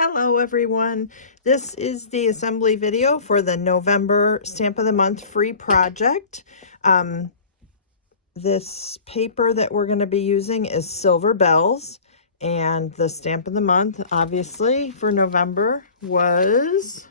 Hello everyone. This is the assembly video for the November Stamp of the Month free project. This paper that we're going to be using is Silver Bells, and the stamp of the month obviously for November was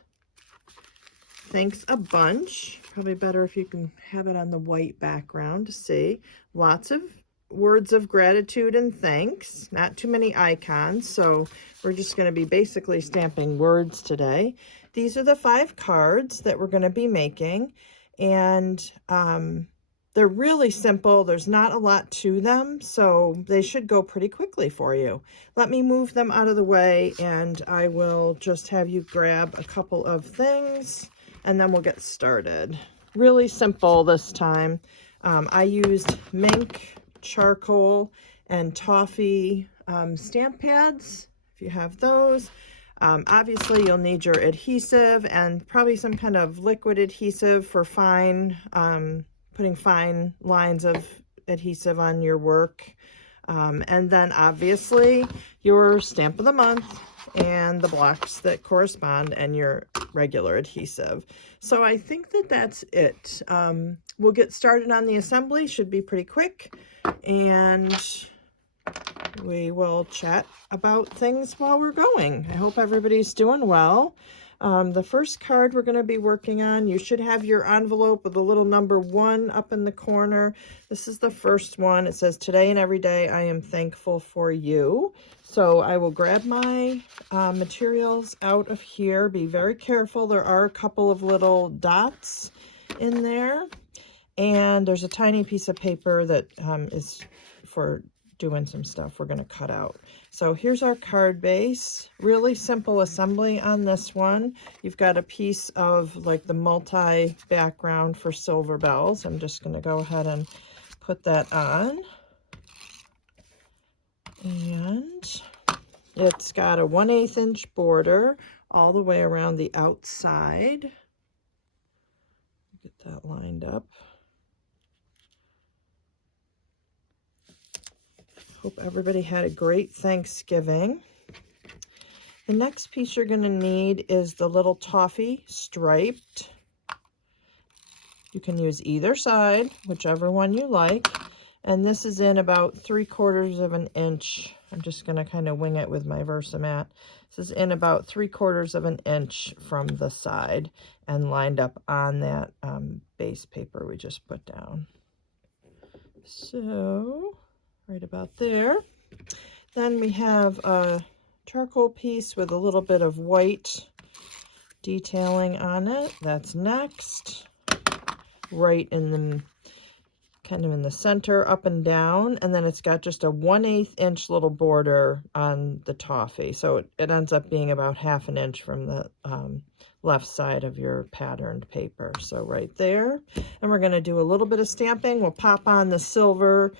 Thanks a Bunch. Probably better if you can have it on the white background to see. Lots of words of gratitude and thanks, not too many icons, so we're just going to be basically stamping words today. These are the 5 cards that we're going to be making, and they're really simple. There's not a lot to them, so they should go pretty quickly for you. Let me move them out of the way, and I will just have you grab a couple of things, and then we'll get started. Really simple this time. I used Mink, charcoal, and toffee stamp pads, if you have those. Obviously you'll need your adhesive and probably some kind of liquid adhesive for fine, putting fine lines of adhesive on your work. And then obviously your stamp of the month and the blocks that correspond and your regular adhesive. So I think that that's it. We'll get started on the assembly, should be pretty quick, and we will chat about things while we're going. I hope everybody's doing well. The first card we're going to be working on, you should have your envelope with a little number 1 up in the corner. This is the first one. It says, "Today and every day I am thankful for you." So I will grab my materials out of here. Be very careful. There are a couple of little dots in there. And there's a tiny piece of paper that is for doing some stuff we're going to cut out. So here's our card base. Really simple assembly on this one. You've got a piece of like the multi background for Silver Bells. I'm just going to go ahead and put that on. And it's got a 1/8 inch border all the way around the outside. Get that lined up. Hope everybody had a great Thanksgiving. The next piece you're going to need is the little toffee striped. You can use either side, whichever one you like. And this is in about 3/4 of an inch. I'm just going to kind of wing it with my Versamat. This is in about 3/4 of an inch from the side and lined up on that base paper we just put down. So right about there. Then we have a charcoal piece with a little bit of white detailing on it. That's next. Right in the kind of in the center, up and down, and then it's got just a 1/8 inch little border on the toffee. So it ends up being about 1/2 inch from the left side of your patterned paper. So right there. And we're going to do a little bit of stamping. We'll pop on the silver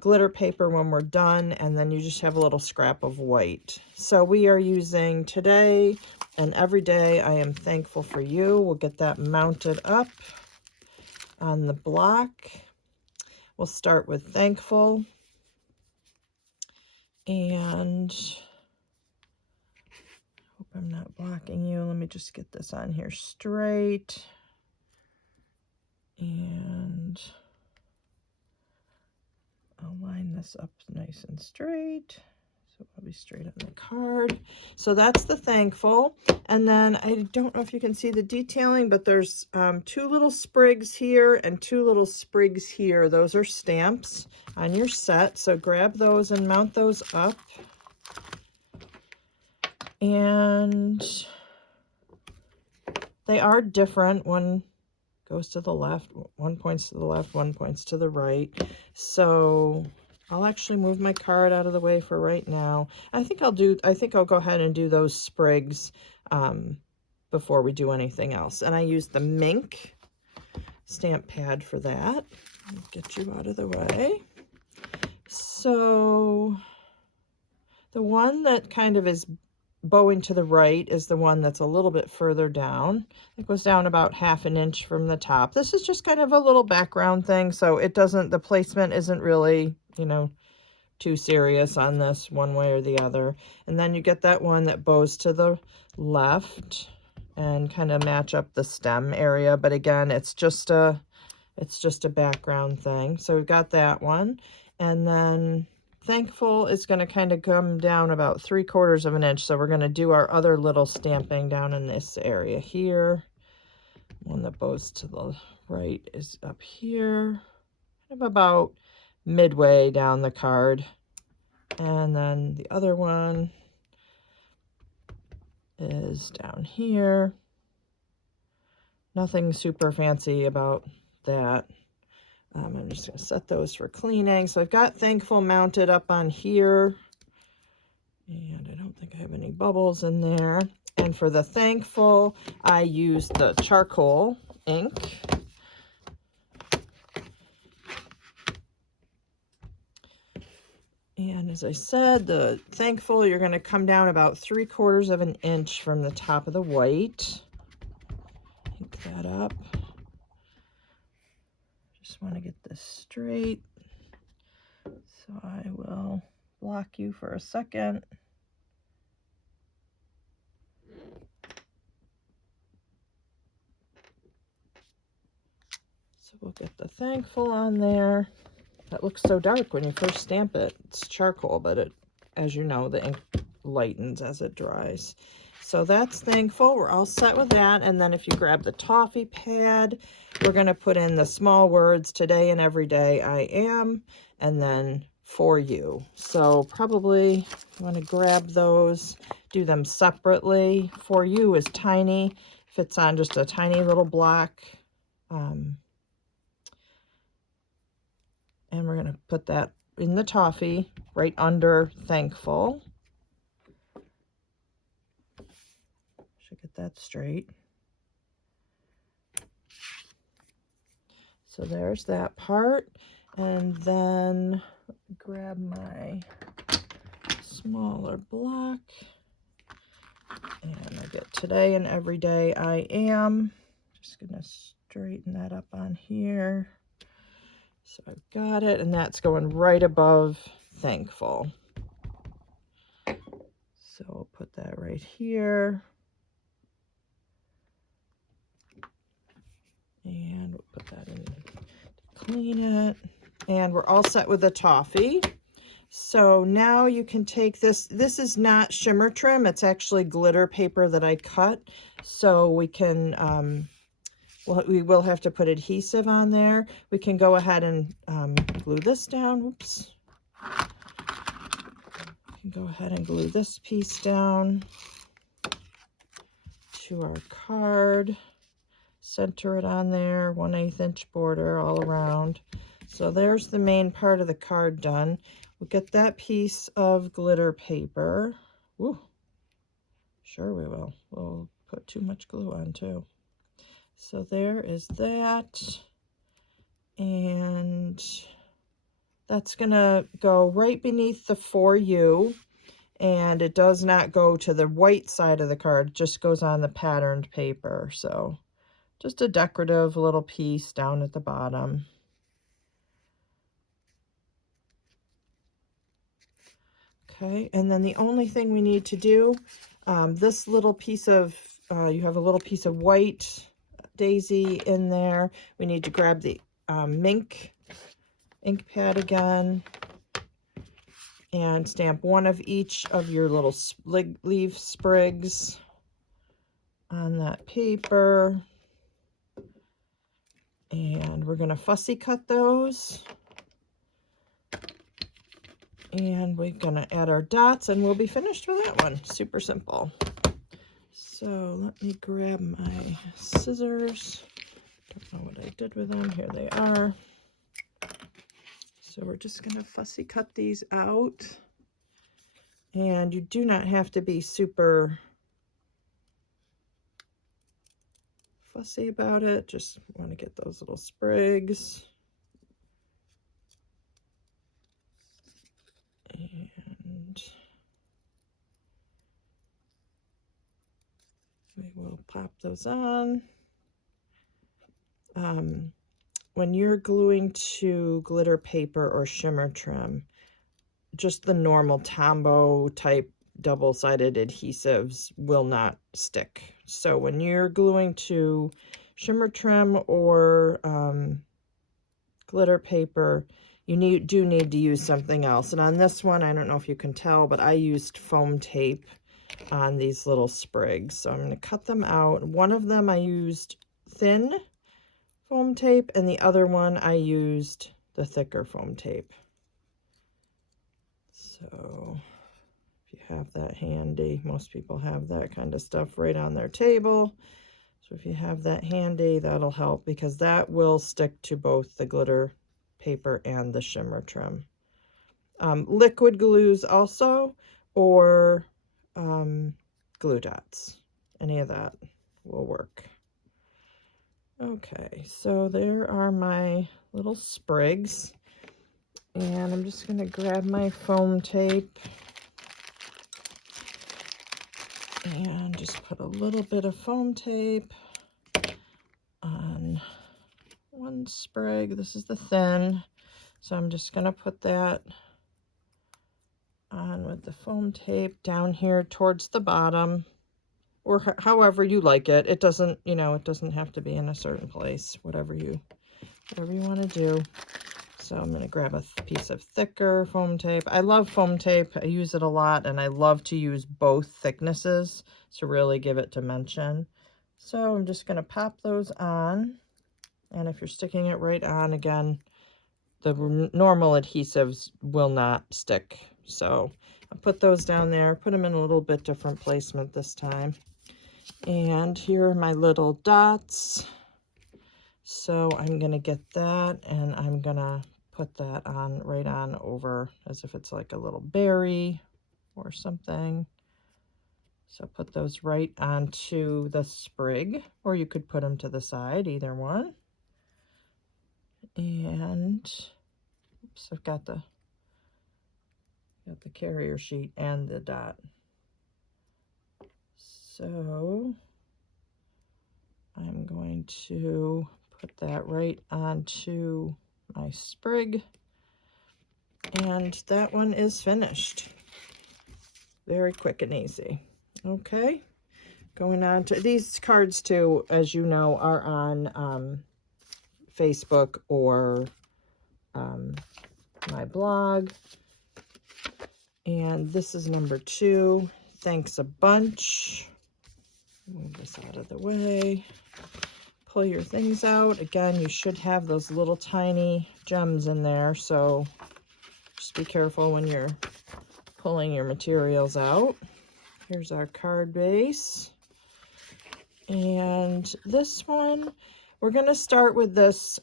glitter paper when we're done, and then you just have a little scrap of white. So we are using "Today and every day I am thankful for you." We'll get that mounted up on the block. We'll start with thankful, and hope I'm not blocking you. Let me just get this on here straight, and I'll line this up nice and straight. So I'll be straight on the card. So that's the thankful. And then I don't know if you can see the detailing, but there's 2 little sprigs here and 2 little sprigs here. Those are stamps on your set. So grab those and mount those up. And they are different. One goes to the left, one points to the left, one points to the right. So I'll actually move my card out of the way for right now. I think I'll go ahead and do those sprigs before we do anything else. And I use the Mink stamp pad for that. I'll get you out of the way. So the one that kind of is bowing to the right is the one that's a little bit further down. It goes down about 1/2 inch from the top. This is just kind of a little background thing, so it doesn't, the placement isn't really, too serious on this one way or the other. And then you get that one that bows to the left and kind of match up the stem area. But again, it's just a background thing. So we've got that one. And then Thankful is going to kind of come down about 3/4 of an inch. So we're going to do our other little stamping down in this area here. One that bows to the right is up here, kind of about midway down the card. And then the other one is down here. Nothing super fancy about that. I'm just going to set those for cleaning. So I've got Thankful mounted up on here. And I don't think I have any bubbles in there. And for the Thankful, I used the charcoal ink. And as I said, the Thankful, you're going to come down about 3/4 of an inch from the top of the white. Ink that up. Just want to get this straight. So I will block you for a second. So we'll get the Thankful on there. That looks so dark when you first stamp it. It's charcoal, but it, as you know, the ink lightens as it dries. So that's Thankful. We're all set with that. And then if you grab the toffee pad, we're going to put in the small words, today and every day I am, and then for you. So probably want to grab those, do them separately. For you is tiny, fits on just a tiny little block. And we're going to put that in the toffee right under Thankful. Should get that straight. So there's that part. And then grab my smaller block. And I get today and every day I am. Just going to straighten that up on here. So I've got it, and that's going right above Thankful. So I'll put that right here. And we'll put that in to clean it. And we're all set with the toffee. So now you can take this. This is not shimmer trim. It's actually glitter paper that I cut. So we can... we will have to put adhesive on there. We can go ahead and glue this down. Oops. We can go ahead and glue this piece down to our card. Center it on there, 1/8 inch border all around. So there's the main part of the card done. We'll get that piece of glitter paper. Ooh, sure we will. We'll put too much glue on too. So there is that, and that's gonna go right beneath the for you, and it does not go to the white side of the card, it just goes on the patterned paper. So just a decorative little piece down at the bottom. Okay, and then the only thing we need to do, this little piece of, you have a little piece of white daisy in there. We need to grab the Mink ink pad again and stamp one of each of your little leaf sprigs on that paper. And we're going to fussy cut those. And we're going to add our dots and we'll be finished with that one. Super simple. So let me grab my scissors. Don't know what I did with them. Here they are. So we're just going to fussy cut these out. And you do not have to be super fussy about it. Just want to get those little sprigs. And we will pop those on. When you're gluing to glitter paper or shimmer trim, just the normal Tombow type double-sided adhesives will not stick. So when you're gluing to shimmer trim or glitter paper, you do need to use something else. And on this one, I don't know if you can tell, but I used foam tape on these little sprigs. So I'm going to cut them out. One of them I used thin foam tape, and the other one I used the thicker foam tape. So if you have that handy, most people have that kind of stuff right on their table. So if you have that handy, that'll help, because that will stick to both the glitter paper and the shimmer trim. Liquid glues also, or glue dots. Any of that will work. Okay, so there are my little sprigs. And I'm just going to grab my foam tape and just put a little bit of foam tape on one sprig. This is the thin, so I'm just going to put that on with the foam tape down here towards the bottom, or however you like it. It doesn't, you know, it doesn't have to be in a certain place, whatever you want to do. So I'm going to grab a piece of thicker foam tape. I love foam tape. I use it a lot, and I love to use both thicknesses to really give it dimension. So I'm just going to pop those on. And if you're sticking it right on, again, the normal adhesives will not stick. So I'll put those down there, put them in a little bit different placement this time. And here are my little dots. So I'm going to get that, and I'm going to put that on right on over as if it's like a little berry or something. So put those right onto the sprig, or you could put them to the side, either one. And oops, I've got the carrier sheet and the dot. So I'm going to put that right onto my sprig, and that one is finished. Very quick and easy. Okay, going on to these cards too, as you know, are on Facebook or my blog. And this is number 2. Thanks a bunch. Move this out of the way. Pull your things out. Again, you should have those little tiny gems in there, so just be careful when you're pulling your materials out. Here's our card base. And this one, we're going to start with this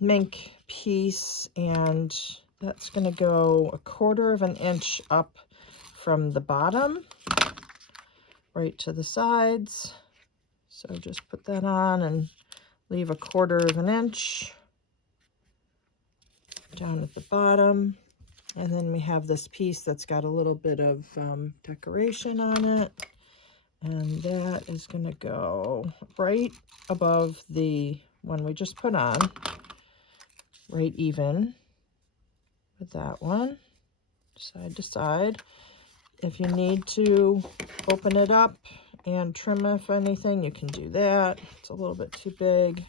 mink piece, and that's going to go 1/4 of an inch up from the bottom right to the sides. So just put that on and leave 1/4 of an inch down at the bottom. And then we have this piece that's got a little bit of decoration on it. And that is going to go right above the one we just put on, right even with that one, side to side. If you need to open it up and trim if anything, you can do that. It's a little bit too big.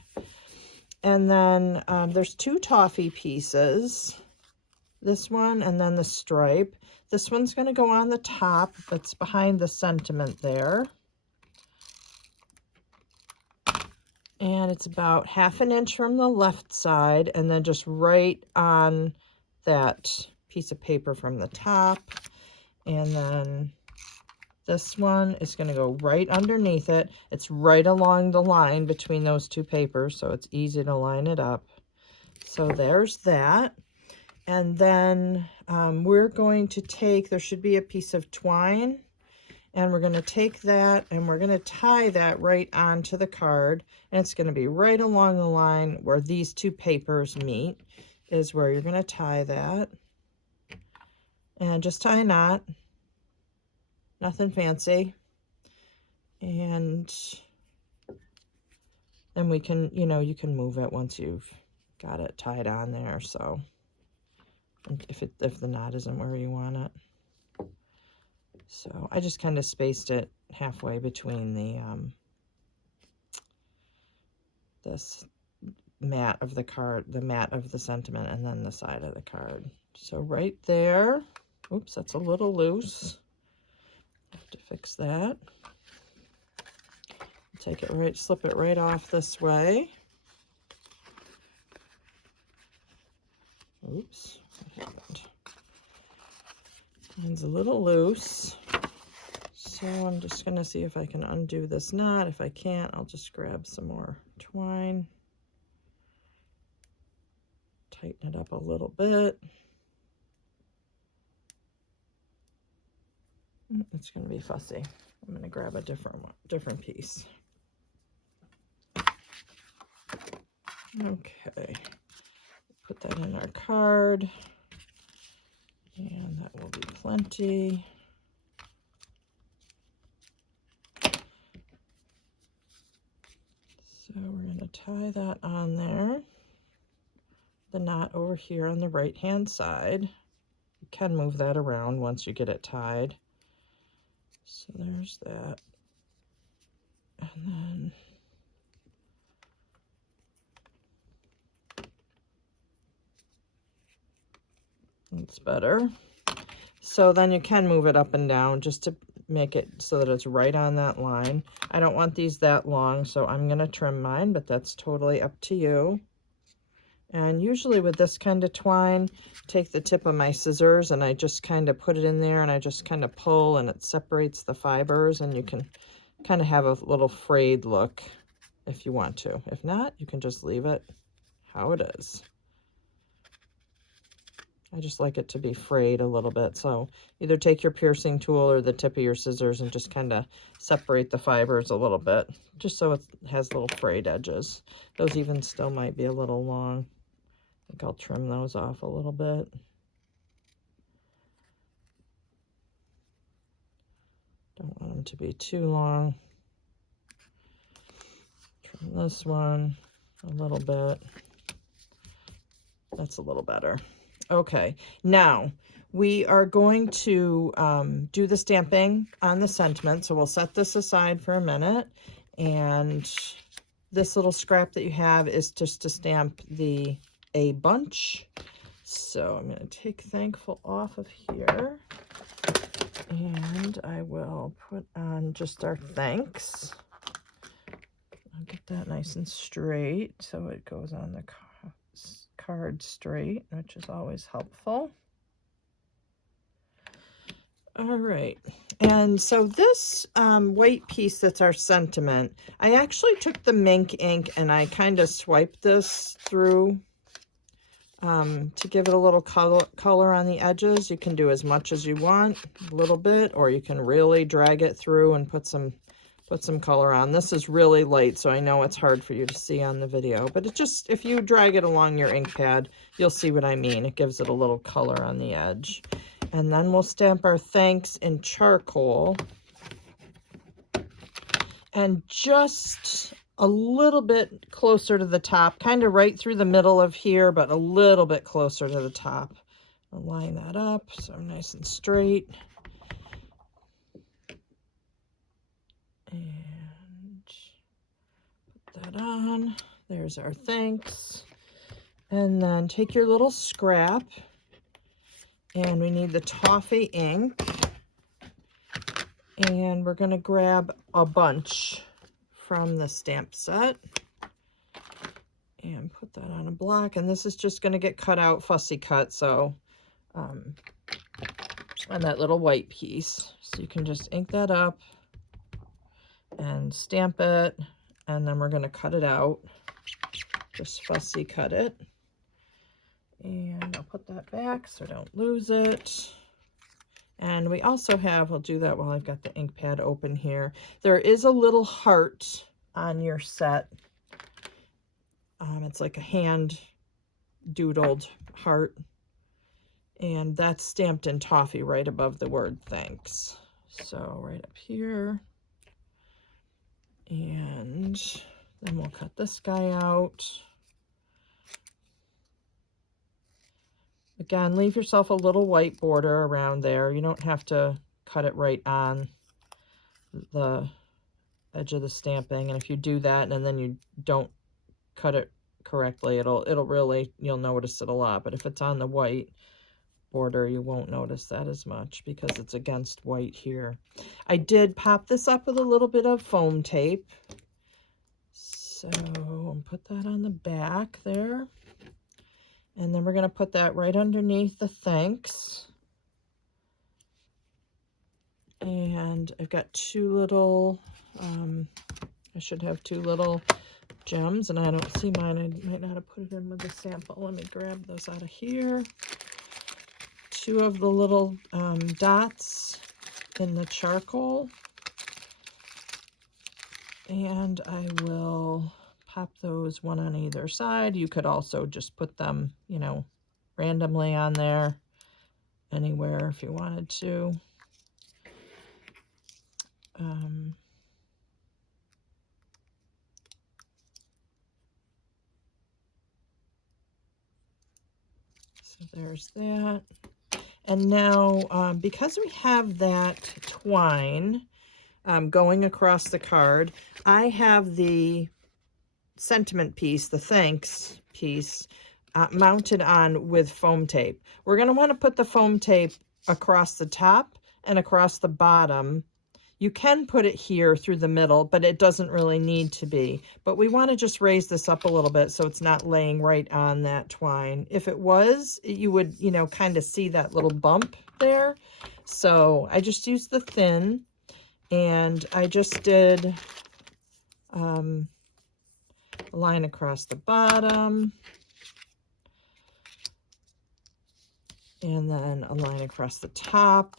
And then there's 2 toffee pieces, this one and then the stripe. This one's going to go on the top, that's behind the sentiment there. And it's about 1/2 inch from the left side, and then just right on that piece of paper from the top. And then this one is going to go right underneath it. It's right along the line between those 2 papers, so it's easy to line it up. So there's that. And then we're going to take, there should be a piece of twine, and we're going to take that and we're going to tie that right onto the card, and it's going to be right along the line where these 2 papers meet is where you're going to tie that. And just tie a knot, nothing fancy. And then we can, you know, you can move it once you've got it tied on there. So if the knot isn't where you want it. So I just kind of spaced it halfway between the this mat of the card, the mat of the sentiment, and then the side of the card. So right there, oops, that's a little loose. Have to fix that. Take it right, slip it right off this way. Oops, what happened? Mine's a little loose. So I'm just gonna see if I can undo this knot. If I can't, I'll just grab some more twine. Tighten it up a little bit. It's gonna be fussy. I'm gonna grab a different piece. Okay, put that in our card, and that will be plenty. So we're going to tie that on there. The knot over here on the right hand side. You can move that around once you get it tied. So there's that. And then it's better. So then you can move it up and down just to make it so that it's right on that line. I don't want these that long, so I'm going to trim mine, but that's totally up to you. And usually with this kind of twine, take the tip of my scissors and I just kind of put it in there and I just kind of pull and it separates the fibers, and you can kind of have a little frayed look if you want to. If not, you can just leave it how it is. I just like it to be frayed a little bit. So either take your piercing tool or the tip of your scissors and just kind of separate the fibers a little bit, just so it has little frayed edges. Those even still might be a little long. I think I'll trim those off a little bit. Don't want them to be too long. Trim this one a little bit. That's a little better. Okay, now we are going to do the stamping on the sentiment. So we'll set this aside for a minute. And this little scrap that you have is just to stamp the A bunch. So I'm going to take Thankful off of here. And I will put on just our thanks. I'll get that nice and straight so it goes on the card straight, which is always helpful. All right, and so this white piece that's our sentiment, I actually took the Mink ink and I kind of swiped this through to give it a little color on the edges. You can do as much as you want, a little bit, or you can really drag it through and put some color on. This is really light, so I know it's hard for you to see on the video, but it just, if you drag it along your ink pad, you'll see what I mean. It gives it a little color on the edge. And then we'll stamp our thanks in charcoal. And just a little bit closer to the top, kind of right through the middle of here, but a little bit closer to the top. I'll line that up so I'm nice and straight. And put that on. There's our thanks. And then take your little scrap, and we need the toffee ink, and we're going to grab a bunch from the stamp set and put that on a block. And this is just going to get cut out, fussy cut, so on that little white piece. So you can just ink that up and stamp it, and then we're going to cut it out. Just fussy cut it. And I'll put that back so I don't lose it. And we also have, I'll do that while I've got the ink pad open here. There is a little heart on your set. It's like a hand doodled heart. And that's stamped in toffee right above the word thanks. So right up here. And then we'll cut this guy out. Again, leave yourself a little white border around there. You don't have to cut it right on the edge of the stamping. And if you do that and then you don't cut it correctly, it'll really, you'll notice it a lot. But if it's on the white border, you won't notice that as much because it's against white here. I did pop this up with a little bit of foam tape. So I'll put that on the back there. And then we're going to put that right underneath the thanks. And I've got two little, I should have two little gems, and I don't see mine. I might not have put it in with the sample. Let me grab those out of here. Two of the little dots in the charcoal. And I will pop those one on either side. You could also just put them, you know, randomly on there anywhere if you wanted to. So there's that. And now, because we have that twine going across the card, I have the sentiment piece, the thanks piece, mounted on with foam tape. We're going to want to put the foam tape across the top and across the bottom. You can put it here through the middle, but it doesn't really need to be. But we want to just raise this up a little bit so it's not laying right on that twine. If it was, you would, you know, kind of see that little bump there. So I just used the thin, and I just did a line across the bottom, and then a line across the top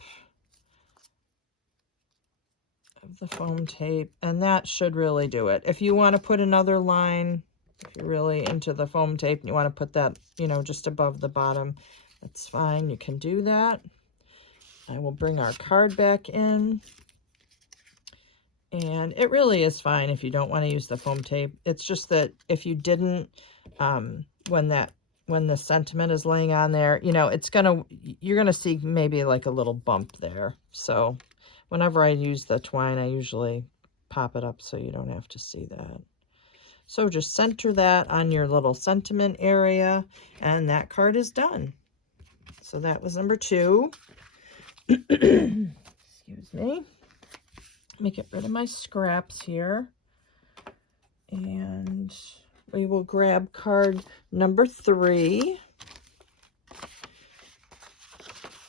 of the foam tape, and that should really do it. If you want to put another line, if you're really into the foam tape and you want to put that, you know, just above the bottom, that's fine. You can do that. I will bring our card back in. And it really is fine if you don't want to use the foam tape. It's just that if you didn't, when the sentiment is laying on there, you know, you're gonna see maybe like a little bump there. So whenever I use the twine, I usually pop it up so you don't have to see that. So just center that on your little sentiment area, and that card is done. So that was number 2. Excuse me. Let me get rid of my scraps here. And we will grab card number 3.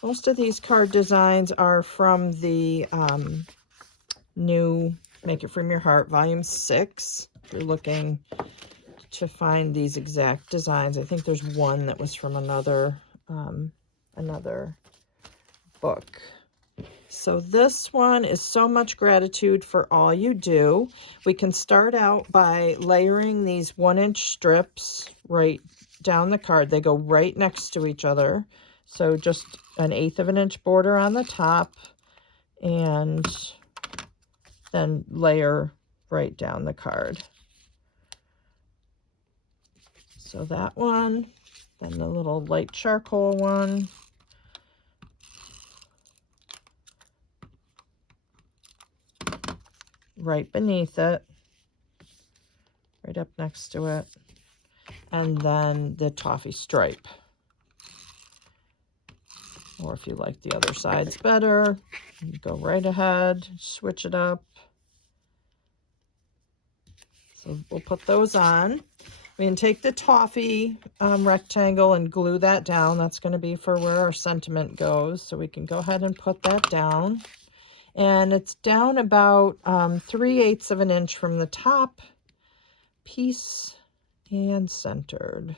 Most of these card designs are from the new Make It From Your Heart, Volume 6. If you're looking to find these exact designs, I think there's one that was from another book. So this one is So Much Gratitude for All You Do. We can start out by layering these 1-inch strips right down the card. They go right next to each other. So just 1/8 of an inch border on the top, and then layer right down the card. So that one, then the little light charcoal one. Right beneath it, right up next to it, and then the toffee stripe. Or if you like the other sides better, you go right ahead, switch it up. So we'll put those on. We can take the toffee rectangle and glue that down. That's going to be for where our sentiment goes. So we can go ahead and put that down. And it's down about 3/8 of an inch from the top piece and centered.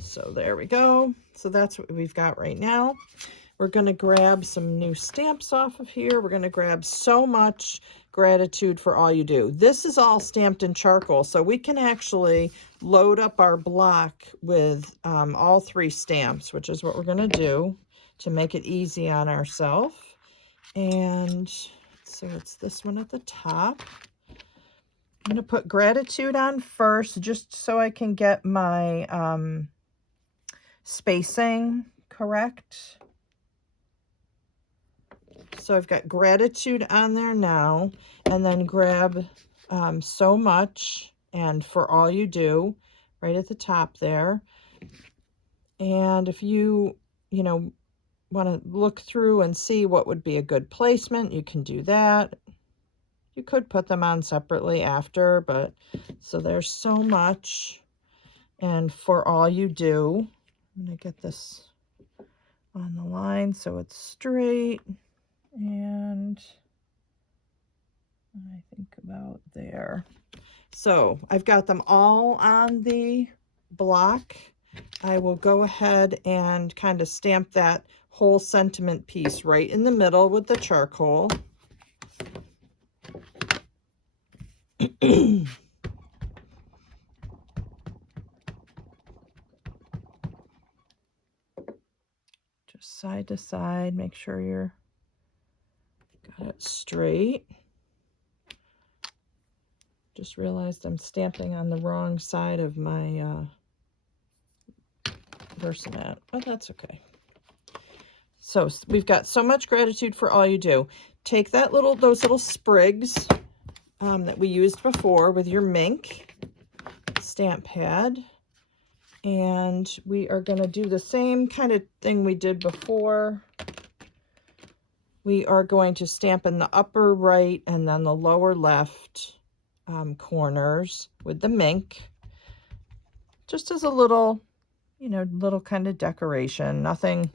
So there we go. So that's what we've got right now. We're going to grab some new stamps off of here. We're going to grab So Much Gratitude for All You Do. This is all stamped in charcoal, so we can actually load up our block with all 3 stamps, which is what we're going to do to make it easy on ourselves. And so it's this one at the top. I'm going to put Gratitude on first, just so I can get my spacing correct. So I've got gratitude on there now, and then grab so much and for all you do right at the top there. And if you want to look through and see what would be a good placement, you can do that. You could put them on separately after, but so there's so much. And for all you do, I'm going to get this on the line so it's straight. And I think about there. So I've got them all on the block. I will go ahead and kind of stamp that whole sentiment piece right in the middle with the charcoal. Just side to side, make sure you're got it straight. Just realized I'm stamping on the wrong side of my Versamat, but that's okay. So we've got so much gratitude for all you do. Take that those little sprigs that we used before with your Mink stamp pad, and we are going to do the same kind of thing we did before. We are going to stamp in the upper right and then the lower left corners with the Mink, just as a little, little kind of decoration. Nothing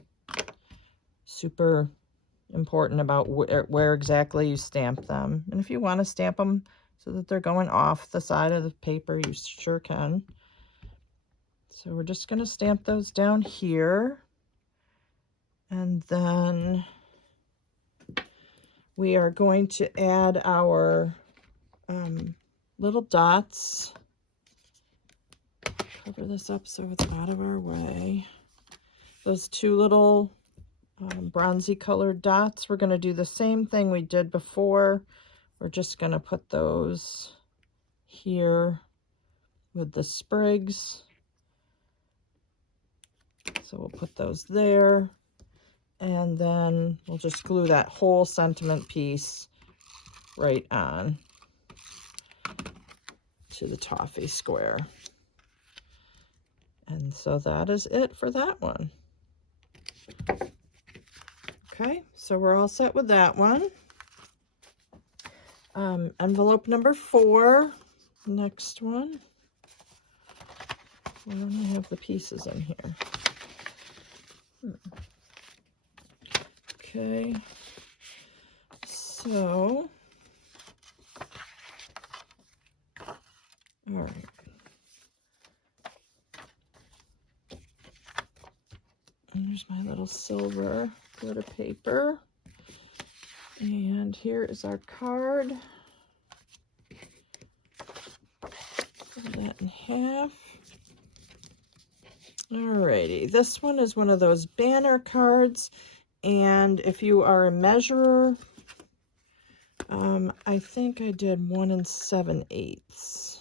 super important about where exactly you stamp them. And if you want to stamp them so that they're going off the side of the paper, you sure can. So we're just going to stamp those down here. And then we are going to add our little dots. Cover this up so it's out of our way. Those two little bronzy colored dots, we're going to do the same thing we did before. We're just going to put those here with the sprigs. So we'll put those there, and then we'll just glue that whole sentiment piece right on to the toffee square. And so that is it for that one. Okay, so we're all set with that one. Envelope number 4, next one. Why don't I have the pieces in here? Okay, so, all right. And here's my little silver glitter paper. And here is our card. Fold that in half. Alrighty, this one is one of those banner cards, and if you are a measurer, I think I did 1 7/8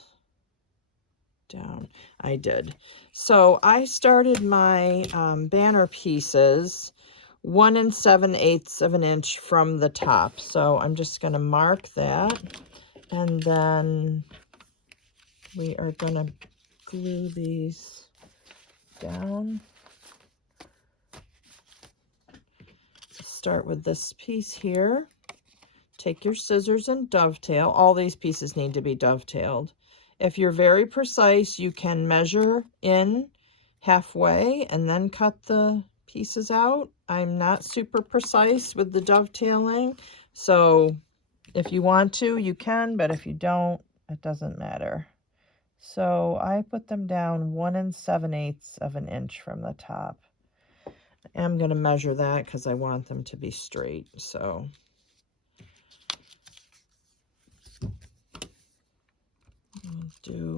down. I did. So I started my banner pieces 1 7/8 of an inch from the top. So I'm just going to mark that, and then we are going to glue these down. Start with this piece here. Take your scissors and dovetail. All these pieces need to be dovetailed. If you're very precise, you can measure in halfway and then cut the pieces out. I'm not super precise with the dovetailing, so if you want to, you can, but if you don't, it doesn't matter. So I put them down 1 7/8 of an inch from the top. I am going to measure that because I want them to be straight. So I'll do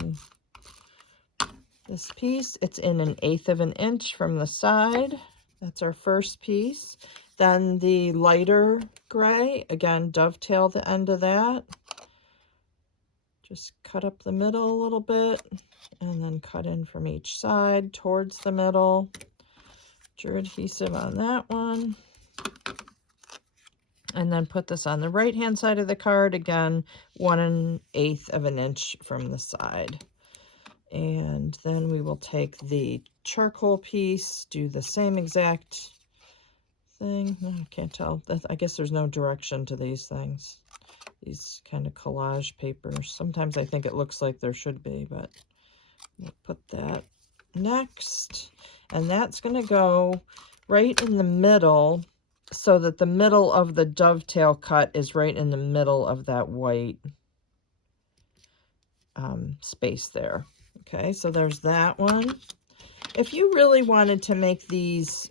this piece. It's in 1/8 of an inch from the side. That's our first piece. Then the lighter gray, again, dovetail the end of that. Just cut up the middle a little bit and then cut in from each side towards the middle. your adhesive on that one. And then put this on the right hand side of the card, again 1/8 of an inch from the side. And then we will take the charcoal piece, do the same exact thing. I can't tell. I guess there's no direction to these things. These kind of collage papers. Sometimes I think it looks like there should be, but we'll put that next. And that's going to go right in the middle, so that the middle of the dovetail cut is right in the middle of that white space there. Okay, so there's that one. If you really wanted to make these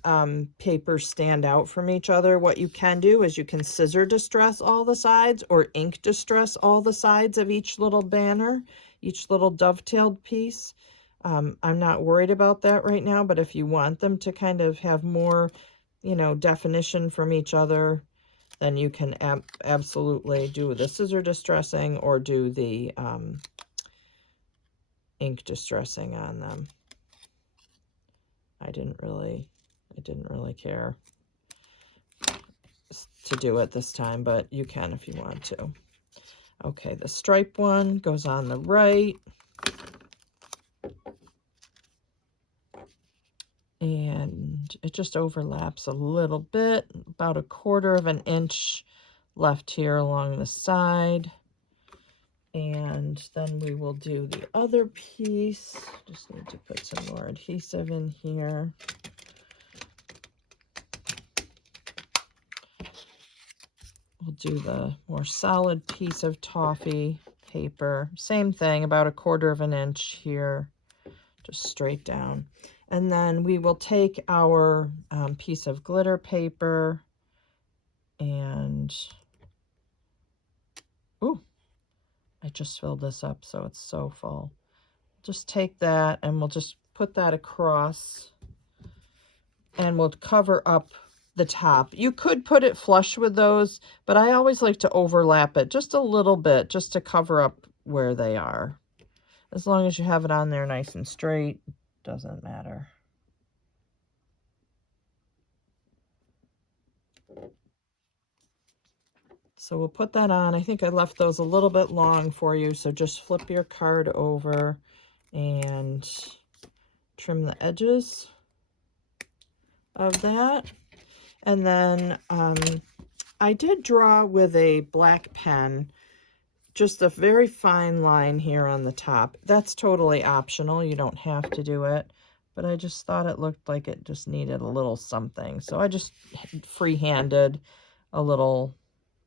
papers stand out from each other, what you can do is you can scissor distress all the sides or ink distress all the sides of each little banner, each little dovetailed piece. I'm not worried about that right now, but if you want them to kind of have more, you know, definition from each other, then you can absolutely do the scissor distressing or do the ink distressing on them. I didn't really care to do it this time, but you can if you want to. Okay, the stripe one goes on the right. And it just overlaps a little bit, about 1/4 of an inch left here along the side. And then we will do the other piece. Just need to put some more adhesive in here. We'll do the more solid piece of toffee paper. Same thing, about 1/4 of an inch here, just straight down. And then we will take our piece of glitter paper and, ooh, I just filled this up so it's so full. Just take that and we'll just put that across and we'll cover up the top. You could put it flush with those, but I always like to overlap it just a little bit just to cover up where they are. As long as you have it on there nice and straight, doesn't matter. So we'll put that on. I think I left those a little bit long for you, so just flip your card over and trim the edges of that. And then I did draw with a black pen just a very fine line here on the top. That's totally optional. You don't have to do it, but I just thought it looked like it just needed a little something. So I just freehanded a little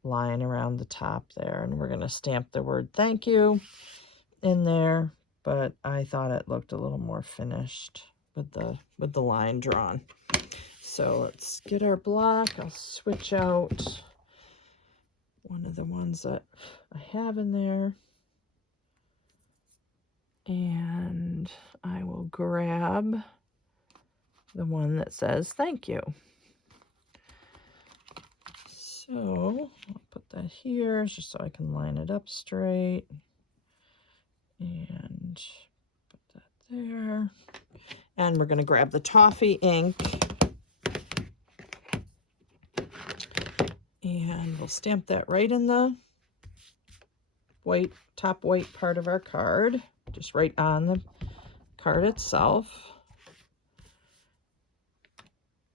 line around the top there, and we're going to stamp the word thank you in there, but I thought it looked a little more finished with the line drawn. So let's get our block. I'll switch out one of the ones that I have in there, and I will grab the one that says thank you. So I'll put that here just so I can line it up straight, and put that there. And we're going to grab the toffee ink and we'll stamp that right in the white, top white part of our card, just right on the card itself.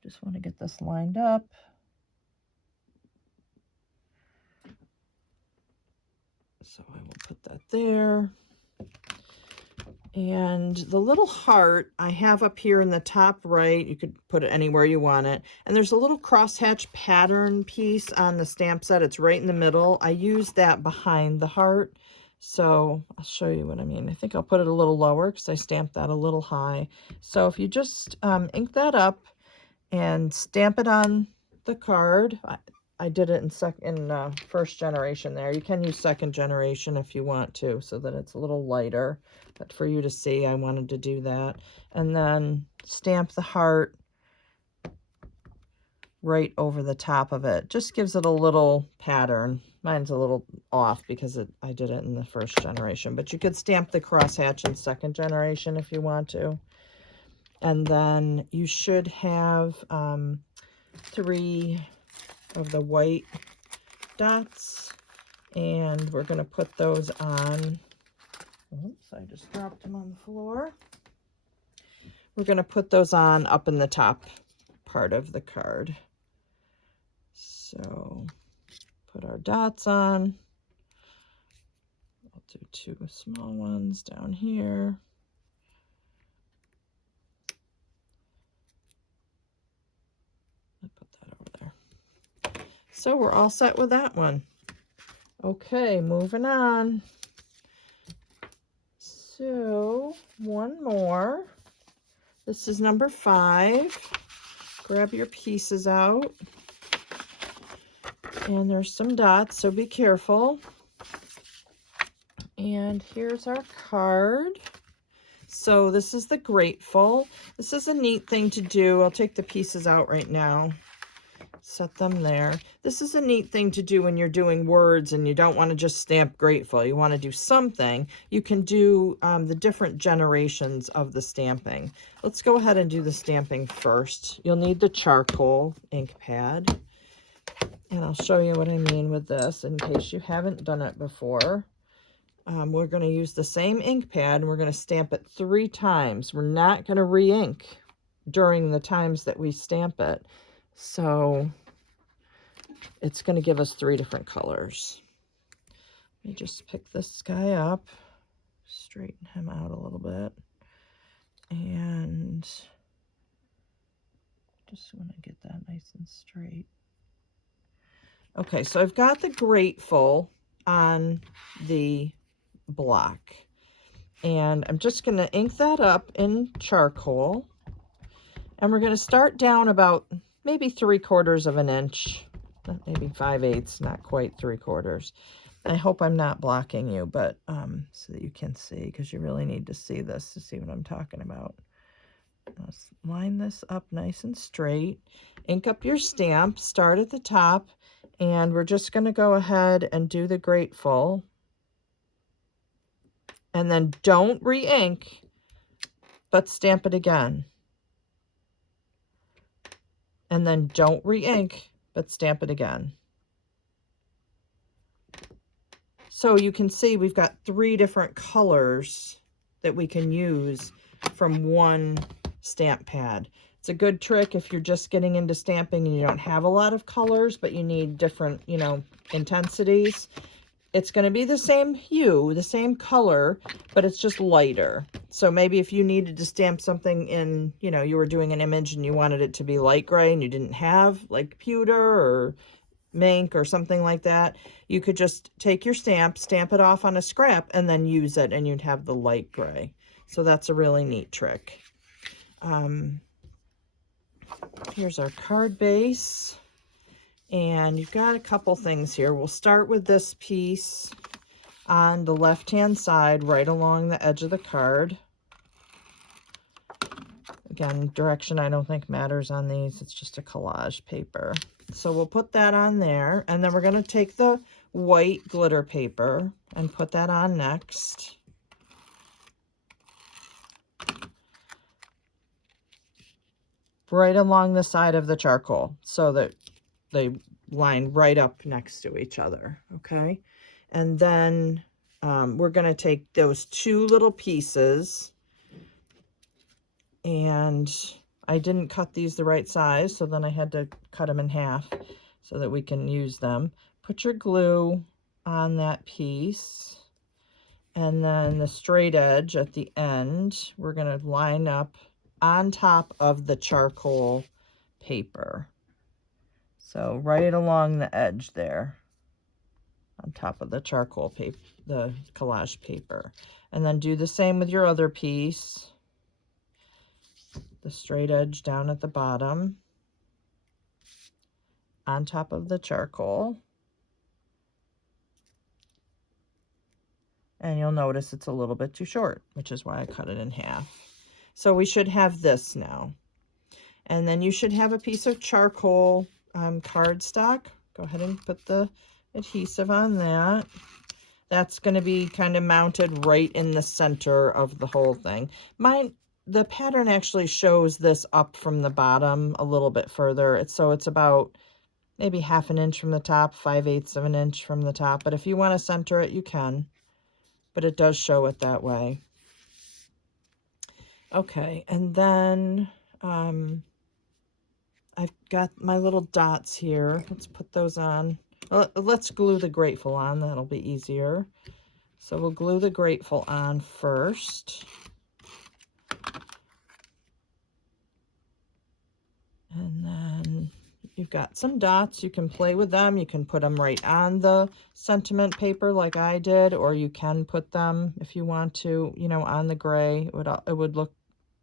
Just want to get this lined up. So I will put that there. And the little heart I have up here in the top right, you could put it anywhere you want it. And there's a little crosshatch pattern piece on the stamp set. It's right in the middle. I use that behind the heart. So I'll show you what I mean. I think I'll put it a little lower because I stamped that a little high. So if you just ink that up and stamp it on the card. I did it in first generation there. You can use second generation if you want to, so that it's a little lighter. But for you to see, I wanted to do that. And then stamp the heart right over the top of it. Just gives it a little pattern. Mine's a little off because I did it in the first generation. But you could stamp the crosshatch in second generation if you want to. And then you should have 3 of the white dots, and we're going to put those on. Oops, I just dropped them on the floor. We're going to put those on up in the top part of the card. So put our dots on. I'll do 2 small ones down here. I'll put that over there. So we're all set with that one. Okay, moving on. So one more. This is number 5. Grab your pieces out. And there's some dots, so be careful. And here's our card. So this is the Grateful. This is a neat thing to do. I'll take the pieces out right now. Set them there. This is a neat thing to do when you're doing words and you don't want to just stamp Grateful. You want to do something. You can do the different generations of the stamping. Let's go ahead and do the stamping first. You'll need the charcoal ink pad. And I'll show you what I mean with this in case you haven't done it before. We're going to use the same ink pad and we're going to stamp it 3 times. We're not going to re-ink during the times that we stamp it. So it's going to give us 3 different colors. Let me just pick this guy up, straighten him out a little bit, and just want to get that nice and straight. Okay, so I've got the Grateful on the block, and I'm just going to ink that up in charcoal, and we're going to start down about maybe 3/4 of an inch, maybe 5/8, not quite 3/4. I hope I'm not blocking you, but so that you can see, because you really need to see this to see what I'm talking about. Let's line this up nice and straight. Ink up your stamp, start at the top, and we're just going to go ahead and do the Grateful. And then don't re-ink, but stamp it again. And then don't re-ink, but stamp it again. So you can see we've got 3 different colors that we can use from one stamp pad. It's a good trick if you're just getting into stamping and you don't have a lot of colors, but you need different, intensities. It's going to be the same hue, the same color, but it's just lighter. So maybe if you needed to stamp something in, you were doing an image and you wanted it to be light gray and you didn't have like pewter or mink or something like that, you could just take your stamp it off on a scrap, and then use it, and you'd have the light gray. So that's a really neat trick. Here's our card base. And you've got a couple things here. We'll start with this piece on the left-hand side, right along the edge of the card. Again, direction I don't think matters on these. It's just a collage paper. So we'll put that on there. And then we're going to take the white glitter paper and put that on next. Right along the side of the charcoal so that they line right up next to each other, okay? And then we're going to take those 2 little pieces, and I didn't cut these the right size, so then I had to cut them in half so that we can use them. Put your glue on that piece, and then the straight edge at the end, we're going to line up on top of the charcoal paper. So right along the edge there, on top of the charcoal paper, the collage paper. And then do the same with your other piece. The straight edge down at the bottom, on top of the charcoal. And you'll notice it's a little bit too short, which is why I cut it in half. So we should have this now. And then you should have a piece of charcoal cardstock. Go ahead and put the adhesive on that. That's going to be kind of mounted right in the center of the whole thing. Mine, the pattern actually shows this up from the bottom a little bit further. So it's about maybe 1/2 inch from the top, 5/8 of an inch from the top. But if you want to center it, you can. But it does show it that way. Okay, and then I've got my little dots here. Let's put those on. Let's glue the Grateful on. That'll be easier. So we'll glue the Grateful on first. And then you've got some dots. You can play with them. You can put them right on the sentiment paper like I did, or you can put them, if you want to, you know, on the gray. It would look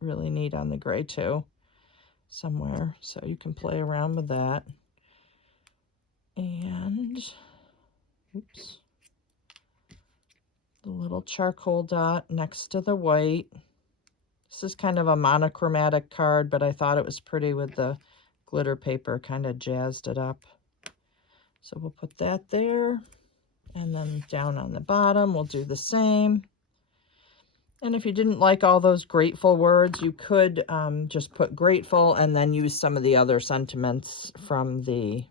really neat on the gray too, somewhere. So you can play around with that. And, oops, the little charcoal dot next to the white. This is kind of a monochromatic card, but I thought it was pretty with the glitter paper, kind of jazzed it up. So we'll put that there. And then down on the bottom, we'll do the same. And if you didn't like all those grateful words, you could just put grateful and then use some of the other sentiments from the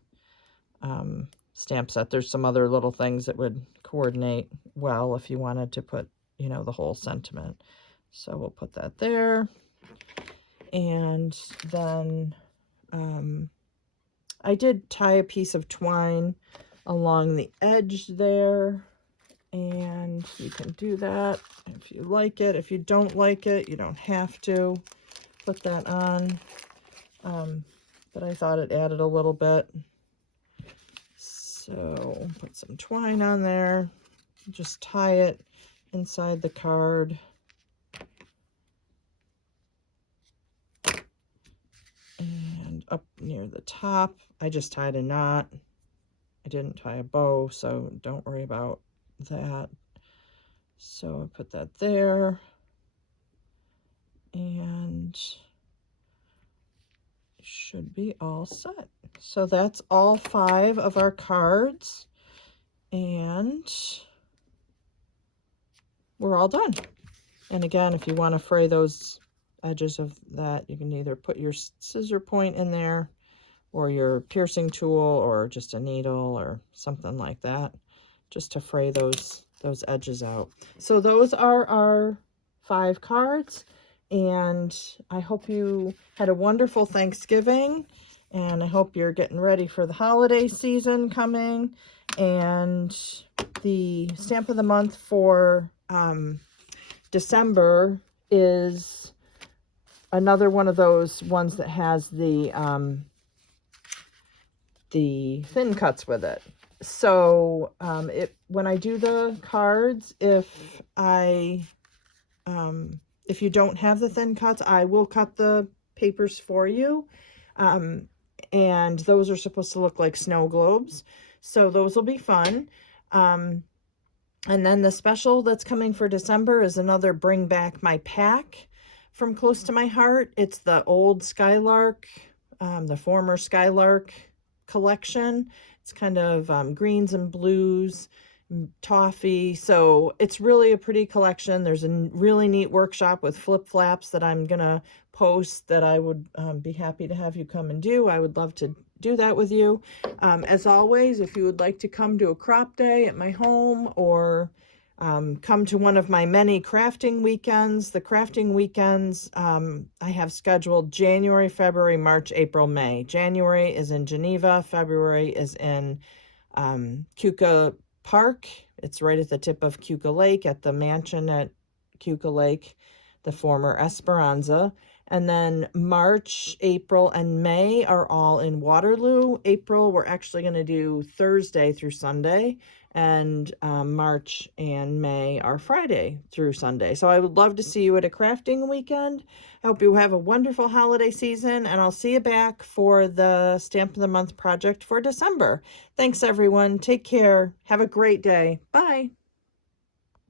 stamp set. There's some other little things that would coordinate well if you wanted to put, you know, the whole sentiment. So we'll put that there. And then I did tie a piece of twine along the edge there. And you can do that if you like it. If you don't like it, you don't have to put that on. But I thought it added a little bit. So put some twine on there. Just tie it inside the card. And up near the top, I just tied a knot. I didn't tie a bow, so don't worry about that. So I put that there. And should be all set. So that's all 5 of our cards. And we're all done. And again, if you want to fray those edges of that, you can either put your scissor point in there or your piercing tool or just a needle or something like that, just to fray those edges out. So those are our 5 cards, and I hope you had a wonderful Thanksgiving, and I hope you're getting ready for the holiday season coming. And the stamp of the month for December is another one of those ones that has the thin cuts with it. So when I do the cards, if you don't have the thin cuts, I will cut the papers for you. And those are supposed to look like snow globes. So those will be fun. And then the special that's coming for December is another Bring Back My Pack from Close to My Heart. It's the old Skylark, the former Skylark collection. It's kind of greens and blues, toffee. So it's really a pretty collection. There's a really neat workshop with flip-flaps that I'm going to post that I would be happy to have you come and do. I would love to do that with you. As always, if you would like to come to a crop day at my home or come to one of my many crafting weekends. The crafting weekends I have scheduled January, February, March, April, May. January is in Geneva. February is in Keuka Park. It's right at the tip of Keuka Lake at the mansion at Keuka Lake, the former Esperanza. And then March, April, and May are all in Waterloo. April, we're actually going to do Thursday through Sunday. And March and May are Friday through Sunday. So I would love to see you at a crafting weekend. I hope you have a wonderful holiday season, and I'll see you back for the Stamp of the Month project for December. Thanks, everyone. Take care. Have a great day. Bye.